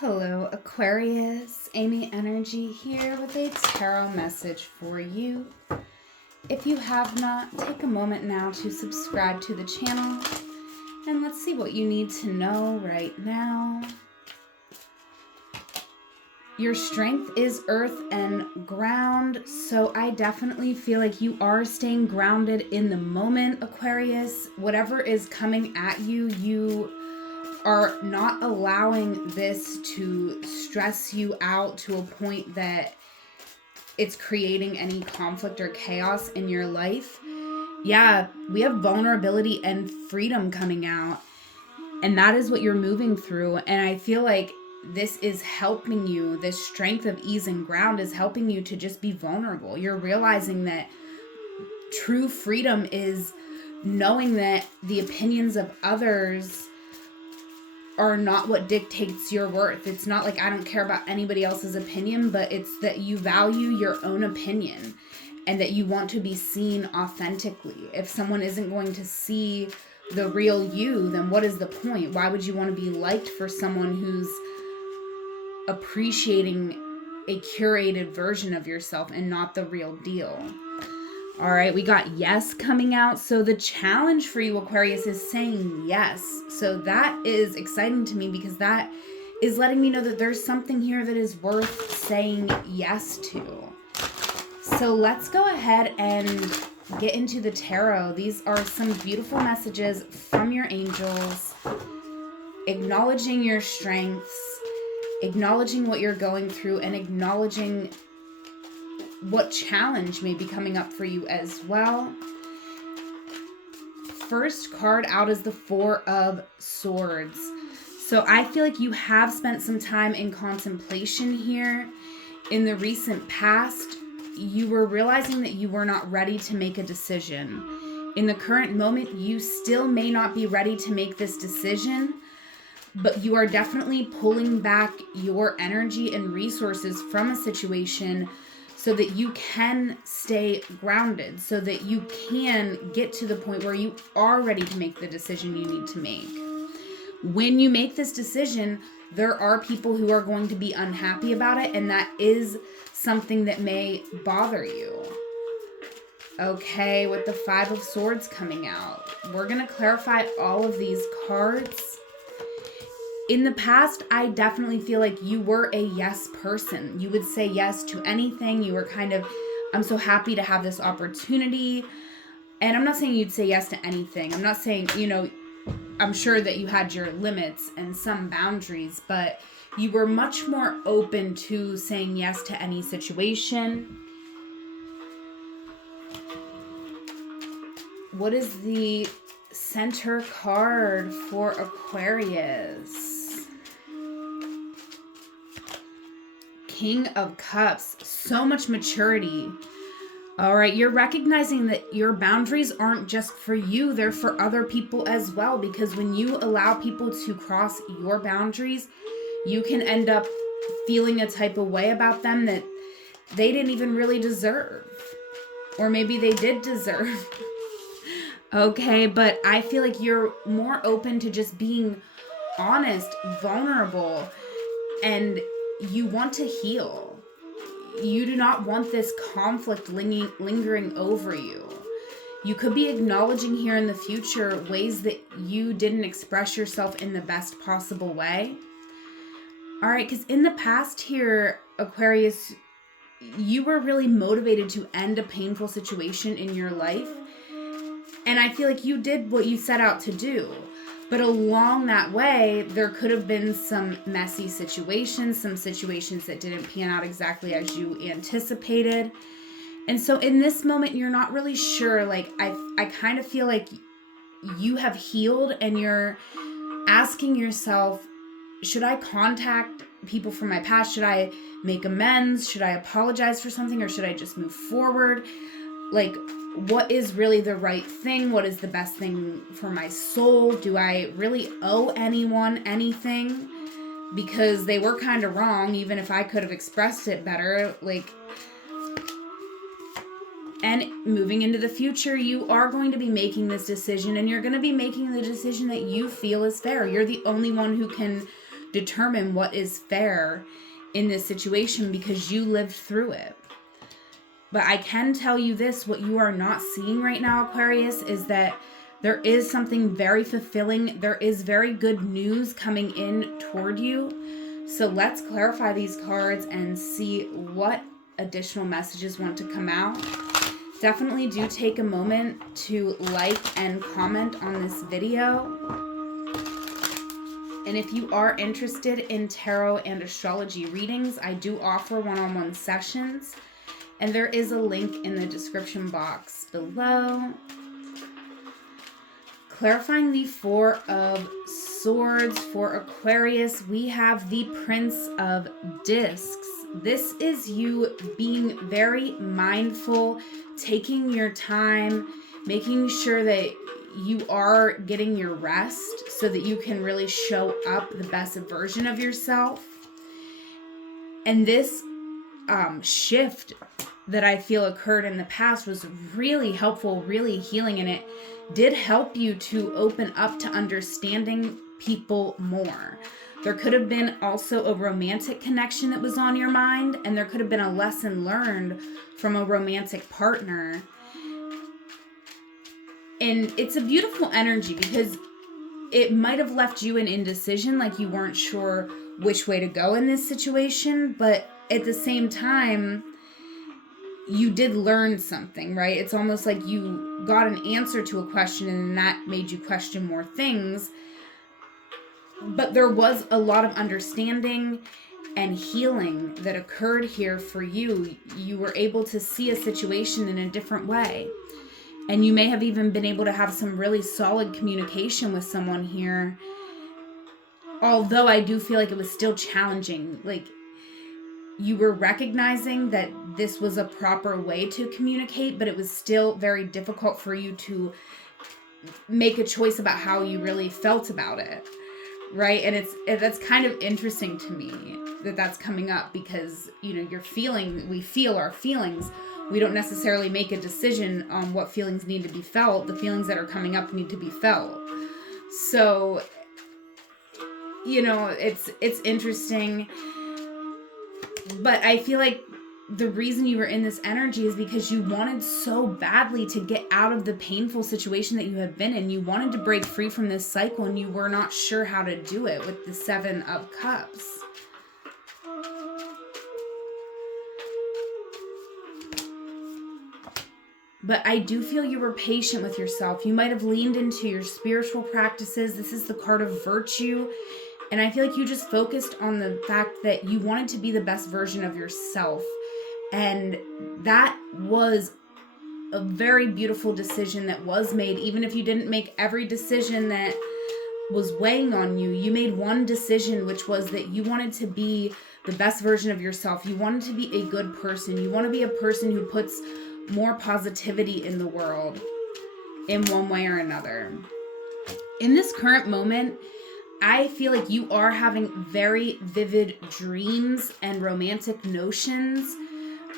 Hello, Aquarius. Amy Energy here with a tarot message for you. If you have not, take a moment now to subscribe to the channel and let's see what you need to know right now. Your strength is earth and ground, so I definitely feel like you are staying grounded in the moment, Aquarius. Whatever is coming at you, you are not allowing this to stress you out to a point that it's creating any conflict or chaos in your life. Yeah, we have vulnerability and freedom coming out, and that is what you're moving through. And I feel like this is helping you. This strength of ease and ground is helping you to just be vulnerable. You're realizing that true freedom is knowing that the opinions of others are not what dictates your worth. It's not like I don't care about anybody else's opinion, but it's that you value your own opinion and that you want to be seen authentically. If someone isn't going to see the real you, then what is the point? Why would you want to be liked for someone who's appreciating a curated version of yourself and not the real deal? All right, we got yes coming out. So the challenge for you, Aquarius, is saying yes. So that is exciting to me because that is letting me know that there's something here that is worth saying yes to. So let's go ahead and get into the tarot. These are some beautiful messages from your angels, acknowledging your strengths, acknowledging what you're going through, and acknowledging what challenge may be coming up for you as well. First card out is the Four of Swords. So I feel like you have spent some time in contemplation here. In the recent past, you were realizing that you were not ready to make a decision. In the current moment, you still may not be ready to make this decision, but you are definitely pulling back your energy and resources from a situation so that you can stay grounded, so that you can get to the point where you are ready to make the decision you need to make. When you make this decision, there are people who are going to be unhappy about it, and that is something that may bother you. Okay, with the Five of Swords coming out, we're going to clarify all of these cards. In the past, I definitely feel like you were a yes person. You would say yes to anything. You were kind of, I'm so happy to have this opportunity. And I'm not saying you'd say yes to anything. I'm not saying, I'm sure that you had your limits and some boundaries, but you were much more open to saying yes to any situation. What is the center card for Aquarius? King of Cups. So much maturity. All right, you're recognizing that your boundaries aren't just for you, they're for other people as well, because when you allow people to cross your boundaries, you can end up feeling a type of way about them that they didn't even really deserve. Or maybe they did deserve. Okay, but I feel like you're more open to just being honest, vulnerable, and you want to heal. You do not want this conflict lingering over you. You could be acknowledging here in the future ways that you didn't express yourself in the best possible way. All right, because in the past here, Aquarius, you were really motivated to end a painful situation in your life. And I feel like you did what you set out to do. But along that way, there could have been some messy situations, some situations that didn't pan out exactly as you anticipated. And so in this moment, you're not really sure. Like, I kind of feel like you have healed and you're asking yourself, should I contact people from my past? Should I make amends? Should I apologize for something? Or should I just move forward? Like, what is really the right thing? What is the best thing for my soul? Do I really owe anyone anything? Because they were kind of wrong, even if I could have expressed it better. And moving into the future, you are going to be making this decision, and you're going to be making the decision that you feel is fair. You're the only one who can determine what is fair in this situation because you lived through it. But I can tell you this, what you are not seeing right now, Aquarius, is that there is something very fulfilling. There is very good news coming in toward you. So let's clarify these cards and see what additional messages want to come out. Definitely do take a moment to like and comment on this video. And if you are interested in tarot and astrology readings, I do offer one-on-one sessions. And there is a link in the description box below. Clarifying the Four of Swords for Aquarius, we have the Prince of Discs. This is you being very mindful, taking your time, making sure that you are getting your rest so that you can really show up the best version of yourself. And this shift that I feel occurred in the past was really helpful, really healing, and it did help you to open up to understanding people more. There could have been also a romantic connection that was on your mind, and there could have been a lesson learned from a romantic partner. And it's a beautiful energy because it might have left you in indecision, like you weren't sure which way to go in this situation, but at the same time, you did learn something, right? It's almost like you got an answer to a question and that made you question more things. But there was a lot of understanding and healing that occurred here for you. You were able to see a situation in a different way. And you may have even been able to have some really solid communication with someone here. Although I do feel like it was still challenging. Like, you were recognizing that this was a proper way to communicate, but it was still very difficult for you to make a choice about how you really felt about it, right? And that's kind of interesting to me that that's coming up because, you know, we feel our feelings. We don't necessarily make a decision on what feelings need to be felt. The feelings that are coming up need to be felt. So, you know, it's interesting. But I feel like the reason you were in this energy is because you wanted so badly to get out of the painful situation that you had been in. You wanted to break free from this cycle and you were not sure how to do it with the Seven of Cups. But I do feel you were patient with yourself. You might have leaned into your spiritual practices. This is the card of virtue. And I feel like you just focused on the fact that you wanted to be the best version of yourself. And that was a very beautiful decision that was made. Even if you didn't make every decision that was weighing on you, you made one decision, which was that you wanted to be the best version of yourself. You wanted to be a good person. You want to be a person who puts more positivity in the world in one way or another. In this current moment, I feel like you are having very vivid dreams and romantic notions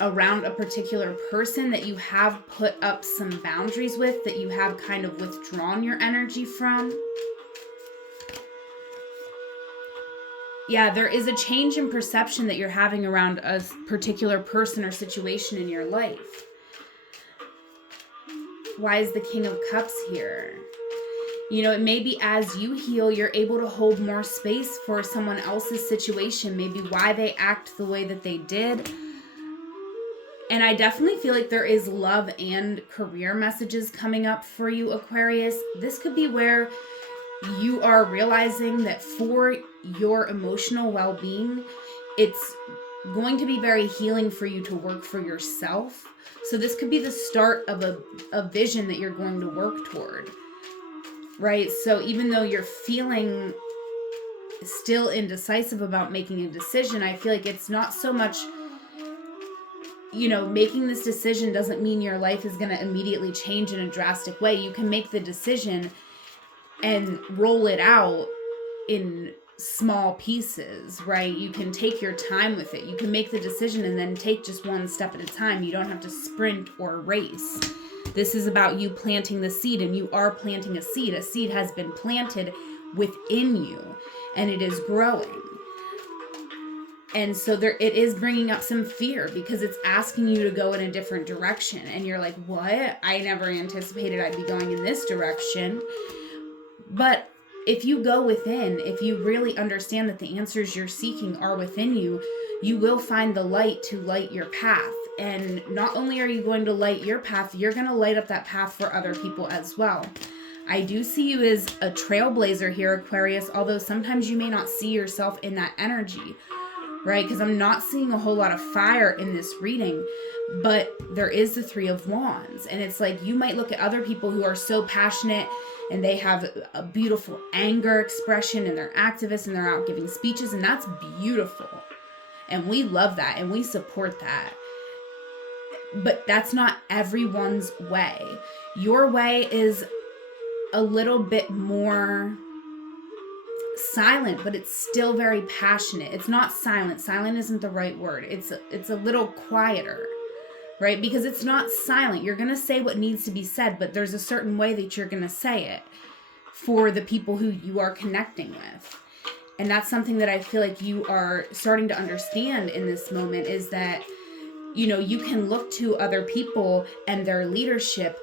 around a particular person that you have put up some boundaries with, that you have kind of withdrawn your energy from. Yeah, there is a change in perception that you're having around a particular person or situation in your life. Why is the King of Cups here? You know, it may be as you heal, you're able to hold more space for someone else's situation, maybe why they act the way that they did. And I definitely feel like there is love and career messages coming up for you, Aquarius. This could be where you are realizing that for your emotional well-being, it's going to be very healing for you to work for yourself. So this could be the start of a vision that you're going to work toward. Right? So even though you're feeling still indecisive about making a decision, I feel like it's not so much, you know, making this decision doesn't mean your life is going to immediately change in a drastic way. You can make the decision and roll it out in small pieces, right? You can take your time with it. You can make the decision and then take just one step at a time. You don't have to sprint or race. This is about you planting the seed, and you are planting a seed. A seed has been planted within you, and it is growing. And so it is bringing up some fear because it's asking you to go in a different direction. And you're like, what? I never anticipated I'd be going in this direction. But if you go within, if you really understand that the answers you're seeking are within you, you will find the light to light your path. And not only are you going to light your path, you're going to light up that path for other people as well. I do see you as a trailblazer here, Aquarius, although sometimes you may not see yourself in that energy, right? Because I'm not seeing a whole lot of fire in this reading, but there is the Three of Wands. And it's like you might look at other people who are so passionate and they have a beautiful anger expression and they're activists and they're out giving speeches, and that's beautiful. And we love that and we support that. But that's not everyone's way. Your way is a little bit more silent, but it's still very passionate. It's not silent. Silent isn't the right word. It's a little quieter, right? Because it's not silent. You're going to say what needs to be said, but there's a certain way that you're going to say it for the people who you are connecting with. And that's something that I feel like you are starting to understand in this moment, is that, you know, you can look to other people and their leadership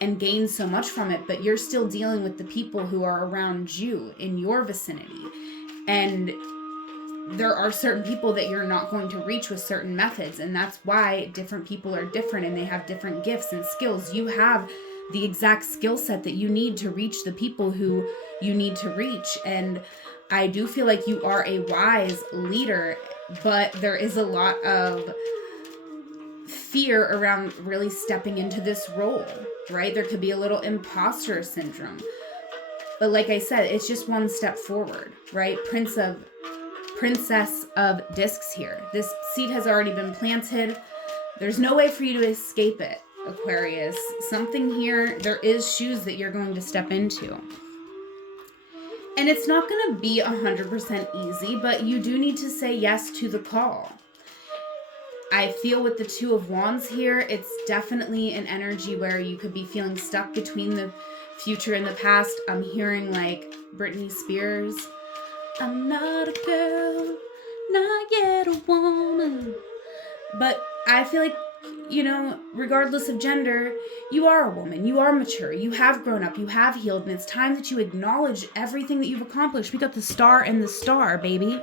and gain so much from it, but you're still dealing with the people who are around you in your vicinity. And there are certain people that you're not going to reach with certain methods, and that's why different people are different and they have different gifts and skills. You have the exact skill set that you need to reach the people who you need to reach. And I do feel like you are a wise leader, but there is a lot of fear around really stepping into this role, right? There could be a little imposter syndrome. But like I said, it's just one step forward, right? Princess of Discs here. This seed has already been planted. There's no way for you to escape it, Aquarius. Something here, there is shoes that you're going to step into. And it's not going to be 100% easy, but you do need to say yes to the call. I feel with the Two of Wands here, it's definitely an energy where you could be feeling stuck between the future and the past. I'm hearing like Britney Spears. I'm not a girl, not yet a woman. But I feel like, you know, regardless of gender, you are a woman. You are mature. You have grown up. You have healed. And it's time that you acknowledge everything that you've accomplished. We got the star and the star, baby.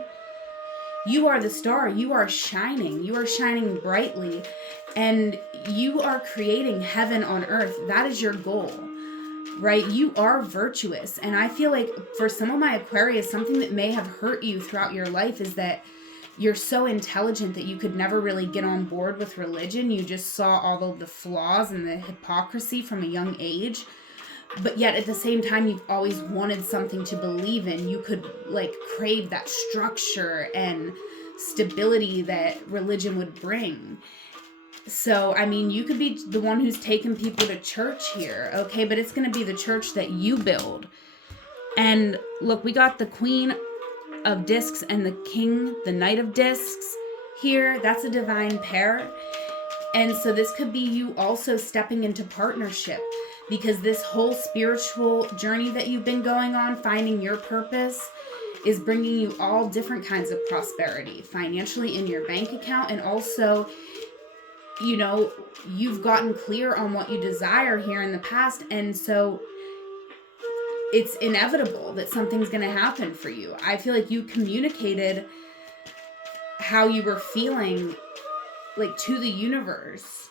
You are the star. You are shining. You are shining brightly. And you are creating heaven on earth. That is your goal, right? You are virtuous. And I feel like for some of my Aquarius, something that may have hurt you throughout your life is that you're so intelligent that you could never really get on board with religion. You just saw all of the flaws and the hypocrisy from a young age. But yet at the same time, you've always wanted something to believe in. You could like crave that structure and stability that religion would bring. So, I mean, you could be the one who's taking people to church here, okay? But it's going to be the church that you build. And look, we got the Queen of Discs and the King, the Knight of Discs here. That's a divine pair. And so this could be you also stepping into partnership, because this whole spiritual journey that you've been going on, finding your purpose, is bringing you all different kinds of prosperity financially in your bank account. And also, you know, you've gotten clear on what you desire here in the past. And so it's inevitable that something's going to happen for you. I feel like you communicated how you were feeling, like, to the universe.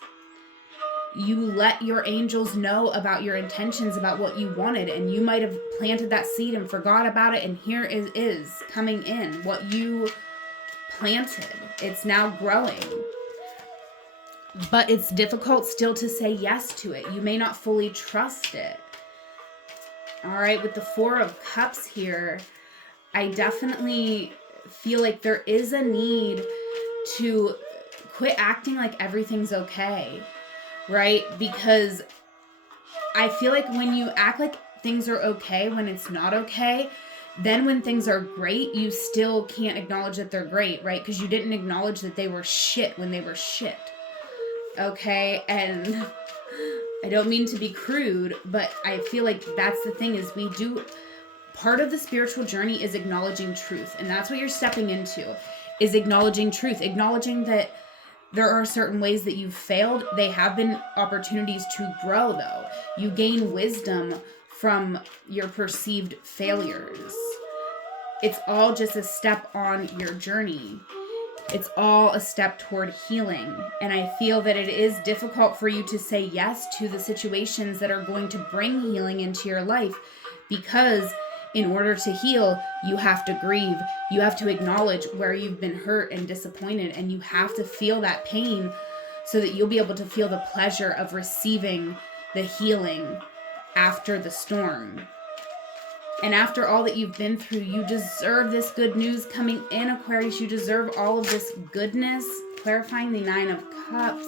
You let your angels know about your intentions, about what you wanted, and you might have planted that seed and forgot about it, and here it is coming in. What you planted, it's now growing. But it's difficult still to say yes to it. You may not fully trust it. All right, with the Four of Cups here, I definitely feel like there is a need to quit acting like everything's okay, right? Because I feel like when you act like things are okay when it's not okay, then when things are great, you still can't acknowledge that they're great, right? Because you didn't acknowledge that they were shit when they were shit. Okay, and I don't mean to be crude, but I feel like that's the thing, is we do, part of the spiritual journey is acknowledging truth, and that's what you're stepping into. is acknowledging truth, acknowledging that there are certain ways that you've failed. They have been opportunities to grow, though. You gain wisdom from your perceived failures. It's all just a step on your journey. It's all a step toward healing. And I feel that it is difficult for you to say yes to the situations that are going to bring healing into your life, because in order to heal, you have to grieve. You have to acknowledge where you've been hurt and disappointed, and you have to feel that pain so that you'll be able to feel the pleasure of receiving the healing after the storm. And after all that you've been through, you deserve this good news coming in, Aquarius. You deserve all of this goodness. Clarifying the Nine of Cups.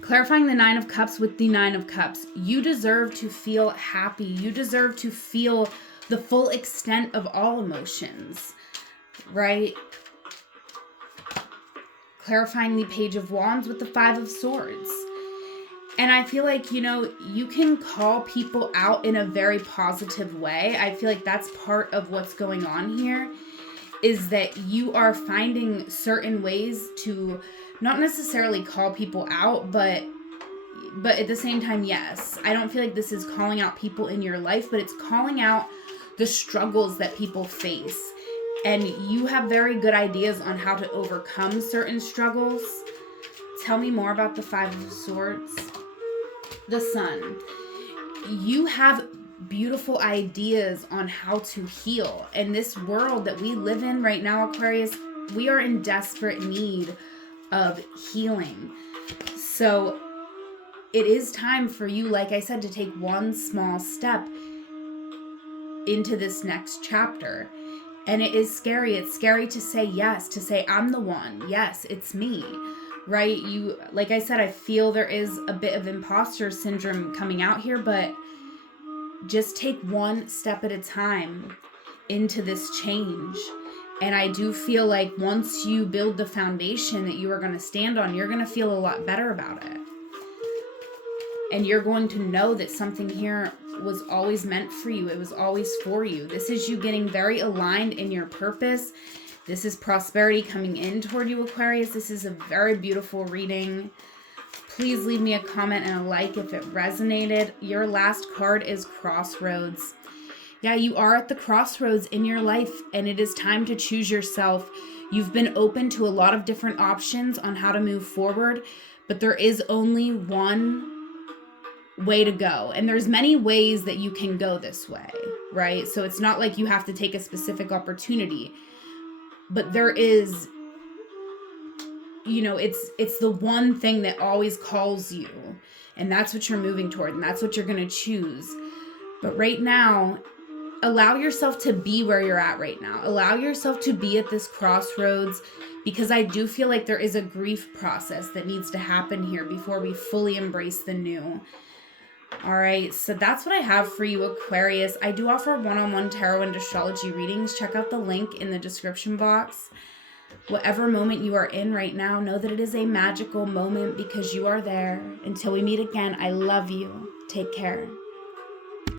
Clarifying the Nine of Cups with the Nine of Cups. You deserve to feel happy. You deserve to feel the full extent of all emotions, right? Clarifying the Page of Wands with the Five of Swords. And I feel like, you can call people out in a very positive way. I feel like that's part of what's going on here, is that you are finding certain ways to not necessarily call people out, but at the same time, yes. I don't feel like this is calling out people in your life, but it's calling out the struggles that people face. And you have very good ideas on how to overcome certain struggles. Tell me more about the Five of Swords. The Sun. You have beautiful ideas on how to heal. In this world that we live in right now, Aquarius, we are in desperate need of healing. So it is time for you, like I said, to take one small step into this next chapter. And it is scary. It's scary to say yes, to say, I'm the one. Yes, it's me. Right? Like I said, I feel there is a bit of imposter syndrome coming out here, but just take one step at a time into this change. And I do feel like once you build the foundation that you are going to stand on, you're going to feel a lot better about it. And you're going to know that something here was always meant for you. It was always for you. This is you getting very aligned in your purpose. This is prosperity coming in toward you, Aquarius. This is a very beautiful reading. Please leave me a comment and a like if it resonated. Your last card is Crossroads. Yeah, you are at the crossroads in your life, and it is time to choose yourself. You've been open to a lot of different options on how to move forward, but there is only one way to go. And there's many ways that you can go this way, right? So it's not like you have to take a specific opportunity, but there is, it's the one thing that always calls you, and that's what you're moving toward, and that's what you're going to choose. But right now, allow yourself to be where you're at right now. Allow yourself to be at this crossroads, because I do feel like there is a grief process that needs to happen here before we fully embrace the new. All right, so that's what I have for you, Aquarius. I do offer one-on-one tarot and astrology readings. Check out the link in the description box. Whatever moment you are in right now, know that it is a magical moment because you are there. Until we meet again, I love you. Take care.